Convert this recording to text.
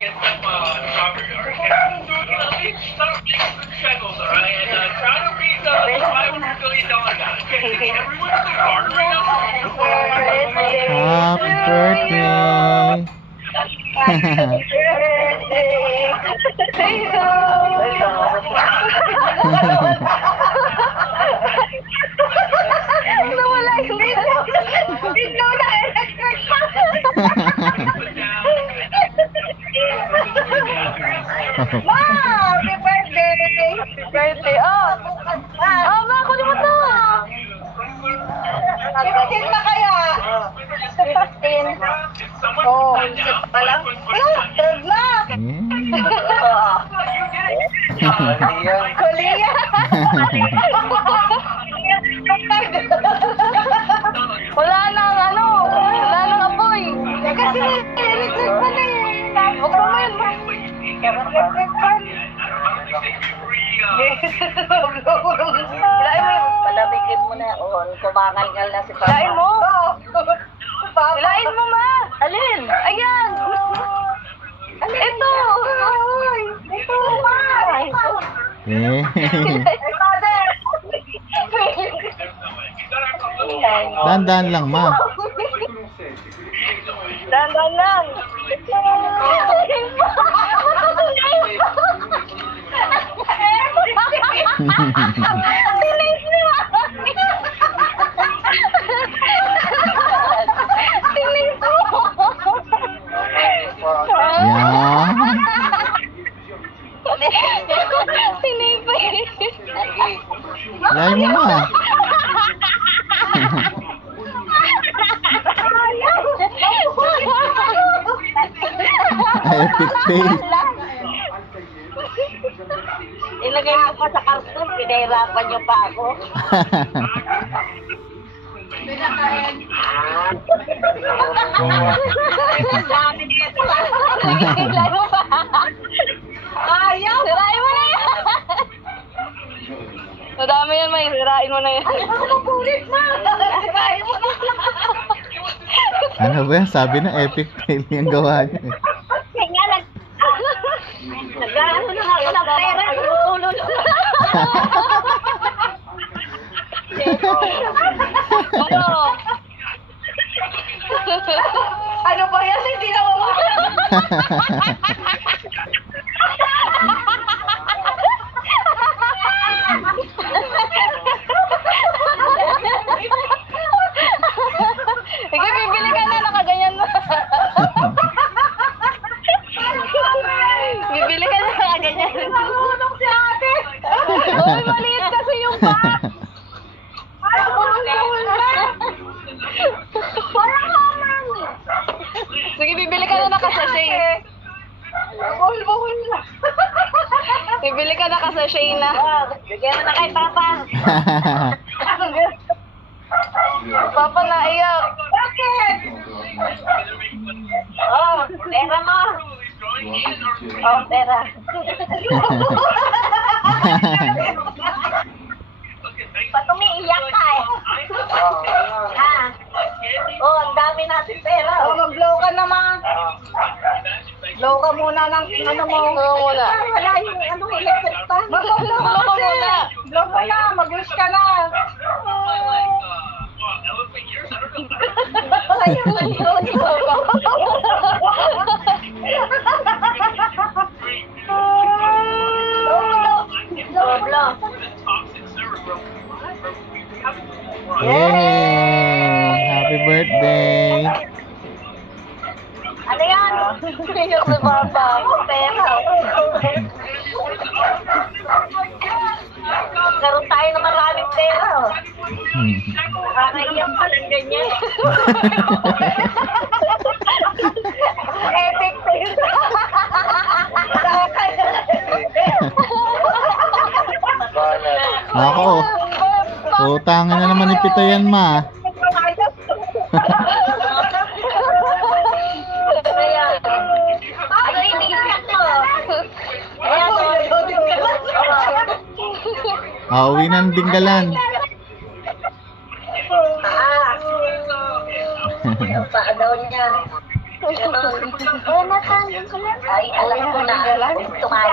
Get some property, or start making some shekels, all right? And try to read the $500 billion guy. Everyone's so hard right now. Happy birthday. Nawala yung ilaw na electric pa. Ma, happy birthday! Happy birthday! Oh! Oh, ma, kunin mo to! 15 na kaya? 15? Oh, pala? Third na! Kuliya! Wala nang ano, wala nang apoy. Kasi electric pa na eh. Huwag mo yun. Electric pa. Hilain mo yun. Palamigin mo na. O, kumangal-ngal na si Papa. Hilain mo. Hilain mo, ma. Alin? Ayan. Ito. Ito, ma. Dandan lang, ma. Dandan lang. Tinis niya. Tinis mo. Yeah. Tinipay. Lay mo, ma. Epic fail. Ilagay mo pa sa karton, pinahirapan niyo pa ako. Sabi niya ito. Ilagay mo pa. Ayaw. Sirain mo na yan. Madami yan, may sirain mo na yan. Ano pulit, ma? Sirain mo na. Ano ba yan? Sabi na epic fail yung gawa niya. Kaya nga, nag-ano na ako ng pera. Tulog. Ano? Ano ba yan? Hindi na Sige, bibili ka na, nakaganyan mo. Bibili ka na, nakaganyan. Nahulog si ate. Uy, maliit kasi yung bag. Ay, bulong na. Parang naman. Sige, bibili ka na nakasashay. Buhol na. Bibili ka na nakasashay na. Bigyan mo na kay Papa. Papa naiyak. Bakit? Oh, pera mo. Oh, pera. Ba't umiiyak ka eh? Ha? Oh, ang dami natin pera. Oh, mag-blow ka naman. Blow ka muna ng ano mo. Blow muna. Wala yung ano, electric pa. Mag-blow ka muna. Blow mo na, mag-wish ka na. Yay! Happy birthday! Ano yan? Yung si Papa. Pera. Karoon tayo na maraming pera. Nakaiyak pa lang ganyan. Epic fail. Ako, utangin na naman ipito yan, ma. Ano iniiyak mo? Uwi ng Dinggalan. Yung paa daw niya. Ay, alam ko na. Tumayo.